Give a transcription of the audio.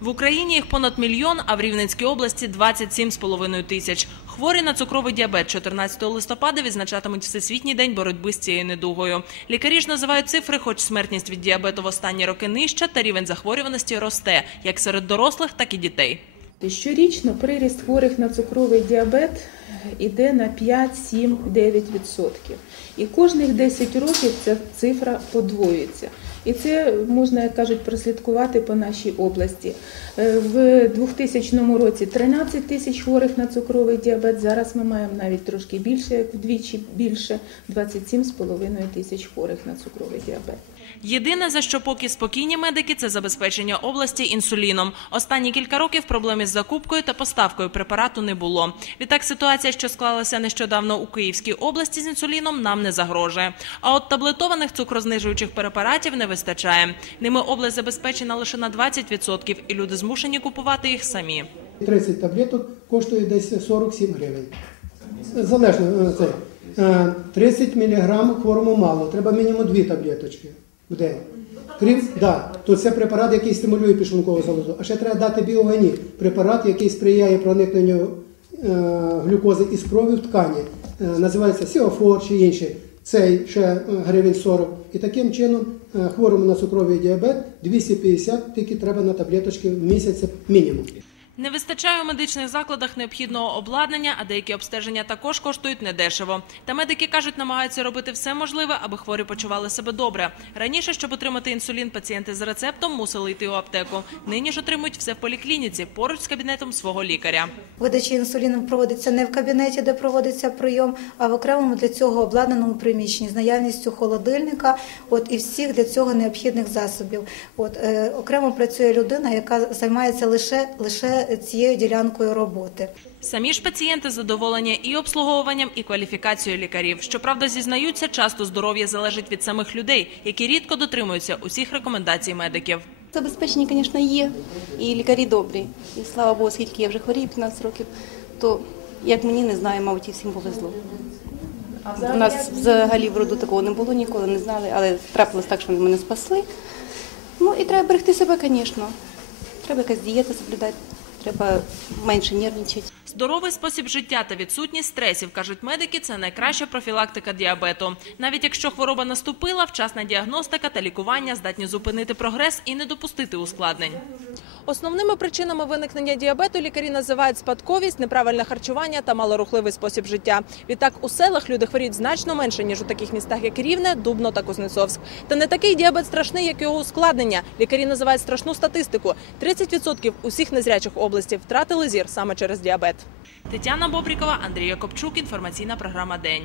В Україні їх понад мільйон, а в Рівненській області 27,5 тисяч. Хворі на цукровий діабет 14 листопада відзначатимуть Всесвітній день боротьби з цією недугою. Лікарі ж називають цифри, хоч смертність від діабету в останні роки нижча, та рівень захворюваності росте як серед дорослих, так і дітей. Щорічно приріст хворих на цукровий діабет йде на 5, 7, 9%. І кожних 10 років ця цифра подвоюється. І це можна, як кажуть, прослідкувати по нашій області. Е, В 2000 році 13 тисяч хворих на цукровий діабет. Зараз ми маємо навіть трошки більше, як вдвічі більше 27,5 тисяч хворих на цукровий діабет. Єдине, за що поки спокійні медики, це забезпечення області інсуліном. Останні кілька років проблем із закупкою та поставкою препарату не було. Відтак ситуація, що склалася нещодавно у Київській області з інсуліном, нам не загрожує. А от таблетованих цукрознижуючих препаратів не вистачає. Ними область забезпечена лише на 20%, і люди змушені купувати їх самі. 30 таблеток коштує десь 47 гривень. Залежно е, це. Е, 30 мг хворому мало, треба мінімум 2 таблеточки в. Крім, да, то це препарат, який стимулює пішлункову залозу. А ще треба дати біогені, препарат, який сприяє проникненню е, глюкози із крові в ткані. Е, називається Сіофор чи інший. Цей ще е, гривень 40. І таким чином е, хворому на цукровий діабет 250 тільки треба на таблеточки в місяць мінімум. Не вистачає у медичних закладах необхідного обладнання, а деякі обстеження також коштують недешево. Та медики кажуть, намагаються робити все можливе, аби хворі почували себе добре. Раніше, щоб отримати інсулін, пацієнти з рецептом мусили йти у аптеку. Нині ж отримують все в поліклініці поруч з кабінетом свого лікаря. Видача інсуліну проводиться не в кабінеті, де проводиться прийом, а в окремому для цього обладнаному приміщенні з наявністю холодильника, от і всіх для цього необхідних засобів. От е, окремо працює людина, яка займається лише лише цією ділянкою роботи. Самі ж пацієнти задоволені і обслуговуванням, і кваліфікацією лікарів. Щоправда, зізнаються, часто здоров'я залежить від самих людей, які рідко дотримуються усіх рекомендацій медиків. Забезпечення, звісно, є, і лікарі добрі. І слава Богу, скільки я вже хворію 15 років, то як мені не знаю, мабуть, і всім повезло. У нас взагалі в роду такого не було ніколи, не знали, але трапилось так, що вони мене спасли. Ну і треба берегти себе, звісно. Треба якась дієта соблюдати, треба менше нервничати. Здоровий спосіб життя та відсутність стресів, кажуть медики, це найкраща профілактика діабету. Навіть якщо хвороба наступила, вчасна діагностика та лікування здатні зупинити прогрес і не допустити ускладнень. Основними причинами виникнення діабету лікарі називають спадковість, неправильне харчування та малорухливий спосіб життя. Відтак у селах люди хворіють значно менше ніж у таких містах, як Рівне, Дубно та Кузнецовськ. Та не такий діабет страшний, як його ускладнення. Лікарі називають страшну статистику: 30% усіх незрячих областей втратили зір саме через діабет. Тетяна Бобрікова, Андрій Копчук. Інформаційна програма День.